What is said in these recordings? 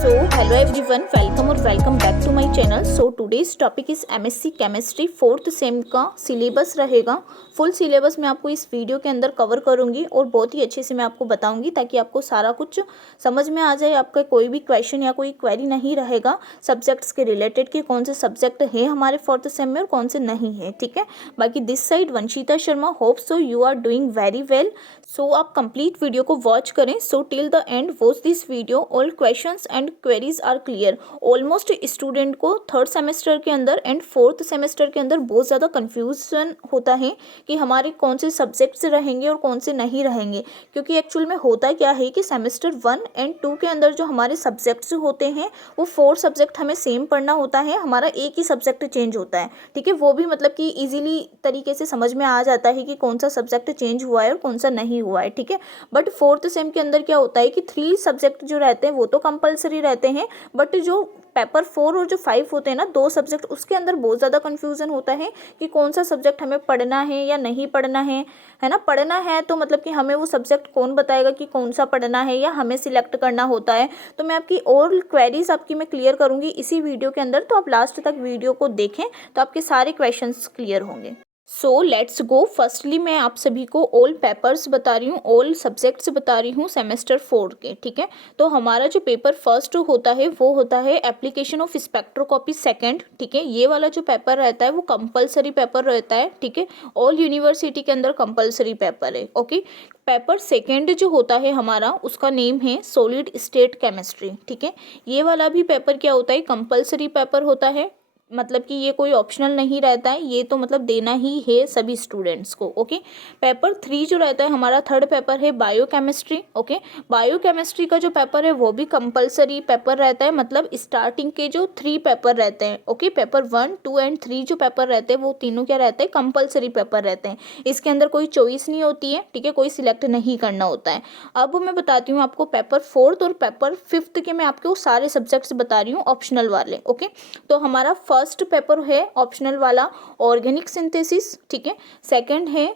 So hello everyone, welcome और welcome back to my channel. So today's topic is MSc Chemistry 4th same का syllabus रहेगा. Full syllabus मैं आपको इस video के अंदर कवर करूंगी और बहुत ही अच्छे से मैं आपको बताऊंगी ताकि आपको सारा कुछ समझ में आ जाए. आपका कोई भी क्वेश्चन या कोई क्वेरी नहीं रहेगा सब्जेक्ट्स के रिलेटेड कि कौन से सब्जेक्ट है हमारे 4th सेम में और कौन से नहीं है. ठीक है, बाकी this side Vanshita Sharma. Hope so you are doing very well. So आप कंप्लीट वीडियो को वॉच करें. So till the end watch this video. All questions and queries are clear. Almost student को 3rd सेमेस्टर के अंदर एंड 4th सेमेस्टर के अंदर बहुत ज़्यादा कन्फ्यूजन होता है कि हमारे कौन से सब्जेक्ट्स रहेंगे और कौन से नहीं रहेंगे, क्योंकि एक्चुअल में होता क्या है कि सेमेस्टर 1 एंड 2 के अंदर जो हमारे सब्जेक्ट्स होते हैं वो 4 सब्जेक्ट हमें सेम पढ़ना होता है. हमारा एक ही सब्जेक्ट चेंज होता है. ठीक है, वो भी मतलब कि ईजिली तरीके से समझ में आ जाता है कि कौन सा सब्जेक्ट चेंज हुआ है और कौन सा नहीं हुआ है. ठीक है, बट 4th सेम के अंदर क्या होता है कि 3 सब्जेक्ट जो रहते हैं वो तो कंपलसरी रहते हैं, बट जो पेपर 4 और जो 5 होते हैं ना 2 सब्जेक्ट, उसके अंदर बहुत ज़्यादा कन्फ्यूज़न होता है कि कौन सा सब्जेक्ट हमें पढ़ना है या नहीं पढ़ना है ना. पढ़ना है तो मतलब कि हमें वो सब्जेक्ट कौन बताएगा कि कौन सा पढ़ना है या हमें सिलेक्ट करना होता है. तो मैं आपकी और क्वेरीज आपकी मैं क्लियर करूँगी इसी वीडियो के अंदर, तो आप लास्ट तक वीडियो को देखें तो आपके सारे क्वेश्चंस क्लियर होंगे. So let's go. फर्स्टली मैं आप सभी को ऑल पेपर्स बता रही हूँ, ऑल सब्जेक्ट्स बता रही हूँ सेमेस्टर 4 के. ठीक है, तो हमारा जो पेपर फर्स्ट होता है वो होता है एप्लीकेशन ऑफ स्पेक्ट्रोस्कोपी सेकंड. ठीक है, ये वाला जो पेपर रहता है वो कंपलसरी पेपर रहता है. ठीक है, ऑल यूनिवर्सिटी के अंदर कंपलसरी पेपर है. ओके, पेपर सेकेंड जो होता है हमारा उसका नेम है सॉलिड स्टेट केमिस्ट्री. ठीक है, ये वाला भी पेपर क्या होता है, कंपलसरी पेपर होता है. मतलब कि ये कोई ऑप्शनल नहीं रहता है, ये तो मतलब देना ही है सभी स्टूडेंट्स को. ओके, पेपर 3 जो रहता है हमारा थर्ड पेपर है बायोकेमिस्ट्री. ओके, बायोकेमिस्ट्री का जो पेपर है वो भी कंपलसरी पेपर रहता है. मतलब स्टार्टिंग के जो 3 पेपर रहते हैं, ओके, पेपर 1, 2 एंड 3 जो पेपर रहते हैं वो तीनों क्या रहते हैं, कंपलसरी पेपर रहते हैं. इसके अंदर कोई चॉइस नहीं होती है. ठीक है, कोई सिलेक्ट नहीं करना होता है. अब मैं बताती हूँ आपको पेपर 4th और पेपर 5th के मैं आपको सारे सब्जेक्ट्स बता रही हूँ ऑप्शनल वाले. ओके, तो हमारा फर्स्ट पेपर है ऑप्शनल वाला ऑर्गेनिक सिंथेसिस. ठीक है, सेकंड है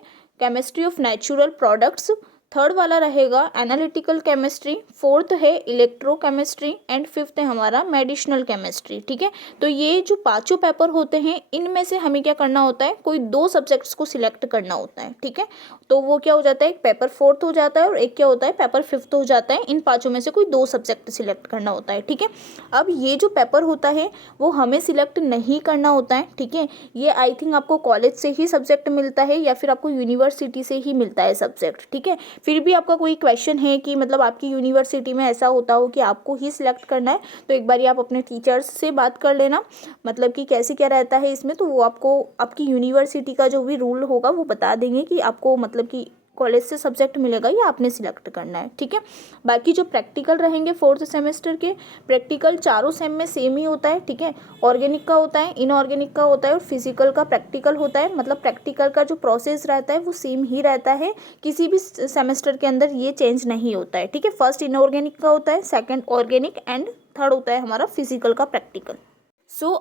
chemistry of natural products. Third वाला रहेगा एनालिटिकल केमिस्ट्री. फोर्थ है इलेक्ट्रोकेमिस्ट्री एंड फिफ्थ है हमारा मेडिसिनल केमिस्ट्री. ठीक है, तो ये जो पांचों पेपर होते हैं इनमें से हमें क्या करना होता है, कोई 2 सब्जेक्ट्स को सिलेक्ट करना होता है. ठीक है, तो वो क्या हो जाता है, एक पेपर 4th हो जाता है और एक क्या होता है पेपर 5th हो जाता है. इन पांचों में से कोई 2 सब्जेक्ट सिलेक्ट करना होता है. ठीक है, अब ये जो पेपर होता है वो हमें सिलेक्ट नहीं करना होता है. ठीक है, ये आई थिंक आपको कॉलेज से ही सब्जेक्ट मिलता है या फिर आपको यूनिवर्सिटी से ही मिलता है सब्जेक्ट. ठीक है, फिर भी आपका कोई क्वेश्चन है कि मतलब आपकी यूनिवर्सिटी में ऐसा होता हो कि आपको ही सिलेक्ट करना है, तो एक बार आप अपने टीचर्स से बात कर लेना मतलब कि कैसे क्या रहता है इसमें, तो वो आपको आपकी यूनिवर्सिटी का जो भी रूल होगा वो बता देंगे कि आपको मतलब कि कॉलेज से सब्जेक्ट मिलेगा या आपने सिलेक्ट करना है. ठीक है, बाकी जो प्रैक्टिकल रहेंगे 4th सेमेस्टर के, प्रैक्टिकल चारों सेम में सेम ही होता है. ठीक है, ऑर्गेनिक का होता है, इनऑर्गेनिक का होता है और फिजिकल का प्रैक्टिकल होता है. मतलब प्रैक्टिकल का जो प्रोसेस रहता है वो सेम ही रहता है, किसी भी सेमेस्टर के अंदर ये चेंज नहीं होता है. ठीक है, फर्स्ट इनऑर्गेनिक का होता है, सेकेंड ऑर्गेनिक एंड थर्ड होता है हमारा फिजिकल का प्रैक्टिकल.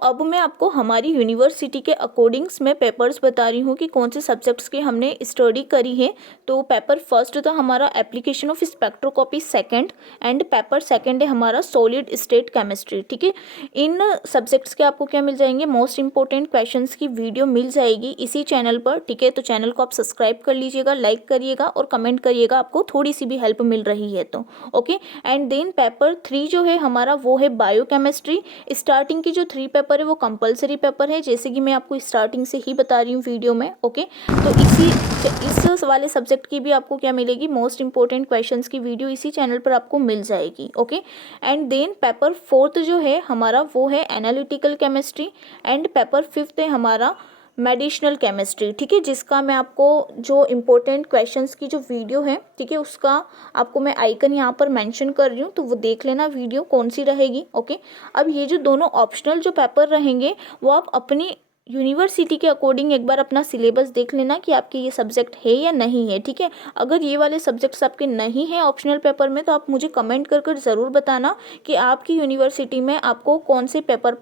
अब मैं आपको हमारी यूनिवर्सिटी के अकॉर्डिंग्स में पेपर्स बता रही हूँ कि कौन से सब्जेक्ट्स की हमने स्टडी करी है. तो पेपर फर्स्ट था हमारा application of spectroscopy second and paper second है हमारा सॉलिड स्टेट केमिस्ट्री. ठीक है, इन सब्जेक्ट्स के आपको क्या मिल जाएंगे, मोस्ट इंपॉर्टेंट क्वेश्चंस की वीडियो मिल जाएगी इसी चैनल पर. ठीक है, तो चैनल को आप सब्सक्राइब कर लीजिएगा, लाइक करिएगा और कमेंट करिएगा आपको थोड़ी सी भी हेल्प मिल रही है तो. ओके, एंड देन पेपर 3 जो है हमारा वो है बायोकेमिस्ट्री. स्टार्टिंग की जो 3 पेपर है वो कंपलसरी पेपर है, जैसे कि मैं आपको स्टार्टिंग से ही बता रही हूँ वीडियो में. ओके, तो इस वाले सब्जेक्ट की भी आपको क्या मिलेगी, मोस्ट इंपॉर्टेंट क्वेश्चंस की वीडियो इसी चैनल पर आपको मिल जाएगी. Okay, and then paper 4th जो है हमारा वो है analytical chemistry and paper 5th है हमारा मेडिसिनल केमिस्ट्री. ठीक है, जिसका मैं आपको जो इम्पोर्टेंट क्वेश्चंस की जो वीडियो है, ठीक है, उसका आपको मैं आइकन यहाँ पर मेंशन कर रही हूँ, तो वो देख लेना वीडियो कौन सी रहेगी. ओके, अब ये जो दोनों ऑप्शनल जो पेपर रहेंगे वो आप अपनी यूनिवर्सिटी के अकॉर्डिंग एक बार अपना सिलेबस देख लेना कि आपके ये सब्जेक्ट है या नहीं है. ठीक है, अगर ये वाले सब्जेक्ट्स आपके नहीं हैं ऑप्शनल पेपर में तो आप मुझे कमेंट कर ज़रूर बताना कि आपकी यूनिवर्सिटी में आपको कौन से पेपर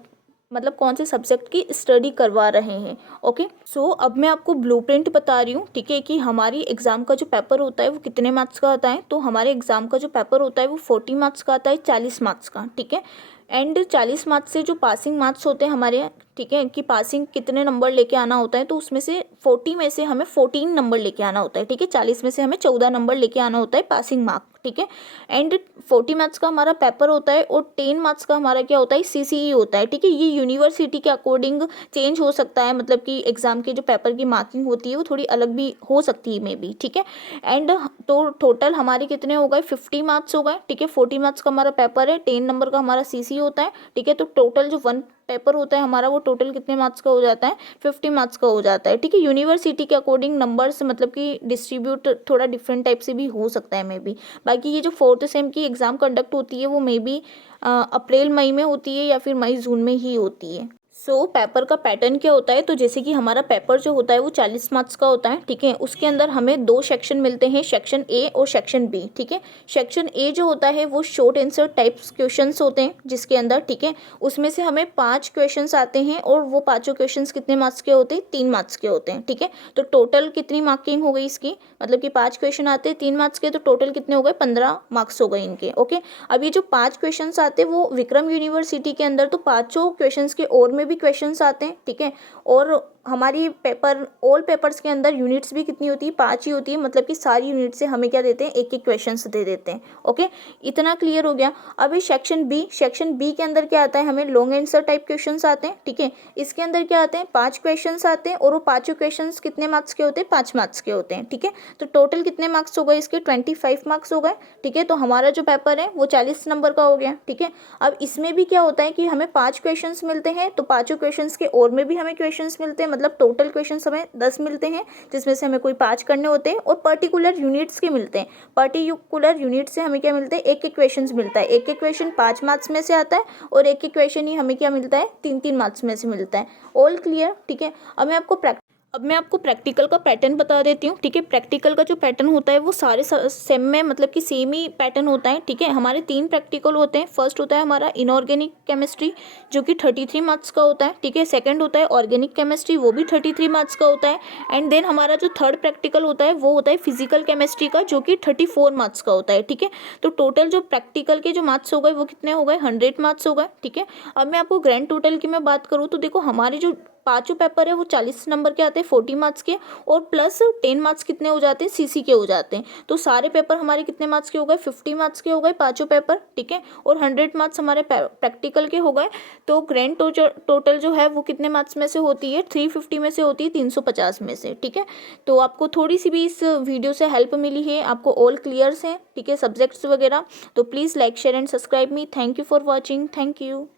मतलब कौन से सब्जेक्ट की स्टडी करवा रहे हैं। ओके, सो अब मैं आपको ब्लूप्रिंट बता रही हूँ, ठीक है, कि हमारी एग्ज़ाम का जो पेपर होता है वो कितने मार्क्स का आता है। तो हमारे एग्ज़ाम का जो पेपर होता है वो 40 मार्क्स का आता है, 40 मार्क्स का, ठीक है। एंड 40 मार्क्स से जो पासिंग मार्क्स होते हैं हमारे, ठीक है, कि पासिंग कितने नंबर लेके आना होता है, तो उसमें से 40 में से हमें 14 नंबर लेके आना होता है, ठीक है। 40 में से हमें 14 नंबर लेके आना होता है पासिंग मार्क, ठीक है। एंड 40 मार्क्स का हमारा पेपर होता है और 10 मार्क्स का हमारा क्या होता है, CCE होता है, ठीक है। ये यूनिवर्सिटी के अकॉर्डिंग चेंज हो सकता है, मतलब कि एग्जाम के जो पेपर की मार्किंग होती है वो थोड़ी अलग भी हो सकती है मे बी, ठीक है। एंड तो टोटल हमारे कितने हो गए, 50 मार्क्स हो गए, ठीक है। 40 मार्क्स का हमारा पेपर है, 10 नंबर का हमारा CCE होता है, ठीक है। तो टोटल जो वन पेपर होता है हमारा वो टोटल कितने मार्क्स का हो जाता है, 50 मार्क्स का हो जाता है, ठीक है। यूनिवर्सिटी के अकॉर्डिंग नंबर्स मतलब कि डिस्ट्रीब्यूट थोड़ा डिफरेंट टाइप से भी हो सकता है मे बी। बाकी ये जो 4th सेम की एग्ज़ाम कंडक्ट होती है वो मे बी अप्रैल मई में होती है या फिर मई जून में ही होती है। सो पेपर का पैटर्न क्या होता है, तो जैसे कि हमारा पेपर जो होता है वो 40 मार्क्स का होता है, ठीक है। उसके अंदर हमें 2 सेक्शन मिलते हैं, सेक्शन ए और सेक्शन बी, ठीक है। सेक्शन ए जो होता है वो शॉर्ट आंसर टाइप्स क्वेश्चंस होते हैं जिसके अंदर, ठीक है, उसमें से हमें 5 क्वेश्चंस आते हैं और वो पाँचों क्वेश्चंस कितने मार्क्स के होते हैं, 3 मार्क्स के होते हैं, ठीक है। तो टोटल कितनी मार्किंग हो गई इसकी, मतलब कि 5 क्वेश्चन आते हैं 3 मार्क्स के, तो टोटल कितने हो गए, 15 मार्क्स हो गए इनके। ओके, अब ये जो 5 क्वेश्चंस आते हैं वो विक्रम यूनिवर्सिटी के अंदर तो पाँचों क्वेश्चंस के और में भी क्वेश्चंस आते हैं, ठीक है। और हमारी पेपर ऑल पेपर्स के अंदर यूनिट्स भी कितनी होती है, 5 ही होती है, मतलब कि सारी यूनिट से हमें क्या देते हैं, एक एक क्वेश्चंस दे देते हैं। ओके, इतना क्लियर हो गया। अब ये सेक्शन बी के अंदर क्या आता है, हमें लॉन्ग आंसर टाइप क्वेश्चंस आते हैं, ठीक है। इसके अंदर क्या आते हैं, 5 क्वेश्चंस आते हैं और वो पाँचों क्वेश्चंस कितने मार्क्स के होते हैं, 5 मार्क्स के होते हैं, ठीक है। तो टोटल कितने मार्क्स हो गए इसके, 25 मार्क्स हो गए, ठीक है। तो हमारा जो पेपर है वो 40 नंबर का हो गया, ठीक है। अब इसमें भी क्या होता है कि हमें 5 क्वेश्चंस मिलते हैं, तो पाँचों क्वेश्चंस के और में भी हमें क्वेश्चंस मिलते हैं, मतलब टोटल क्वेश्चंस हमें 10 मिलते हैं, जिसमें से हमें कोई 5 करने होते हैं और पर्टिकुलर यूनिट्स के मिलते हैं। पर्टिकुलर यूनिट से हमें क्या मिलता है, एक एक क्वेश्चन मिलता है, एक एक क्वेश्चन 5 मार्क्स में से आता है और एक एक क्वेश्चन ही हमें क्या मिलता है, 3-3 मार्क्स में से मिलता है। ऑल क्लियर, ठीक है। अब मैं आपको प्रैक्टिकल का पैटर्न बता देती हूँ, ठीक है। प्रैक्टिकल का जो पैटर्न होता है वो सारे सेम में मतलब कि सेम ही पैटर्न होता है, ठीक है। हमारे 3 प्रैक्टिकल होते हैं। फर्स्ट होता है हमारा इनऑर्गेनिक केमिस्ट्री जो कि 33 मार्क्स का होता है, ठीक है। सेकंड होता है ऑर्गेनिक केमिस्ट्री, वो भी 33 मार्क्स का होता है। एंड देन हमारा जो थर्ड प्रैक्टिकल होता है वो होता है फिजिकल केमिस्ट्री का जो कि 34 मार्क्स का होता है, ठीक है। तो टोटल जो प्रैक्टिकल के जो मार्क्स हो गए वो कितने हो गए, 100 मार्क्स हो गए, ठीक है। अब मैं आपको ग्रैंड टोटल की मैं बात करूँ तो देखो हमारे जो पांचों पेपर है वो 40 नंबर के आते हैं, 40 मार्क्स के, और प्लस 10 मार्क्स कितने हो जाते हैं, CC के हो जाते हैं। तो सारे पेपर हमारे कितने मार्क्स के हो गए, 50 मार्क्स के हो गए पांचों पेपर, ठीक है। और 100 मार्क्स हमारे प्रैक्टिकल के हो गए। तो ग्रैंड टोटल जो है वो कितने मार्क्स में से होती है, 350 में से होती है, 350 में से, ठीक है। तो आपको थोड़ी सी भी इस वीडियो से हेल्प मिली है, आपको ऑल क्लियर्स हैं, ठीक है, सब्जेक्ट्स वगैरह। तो please like share and subscribe me. Thank you for watching, thank you.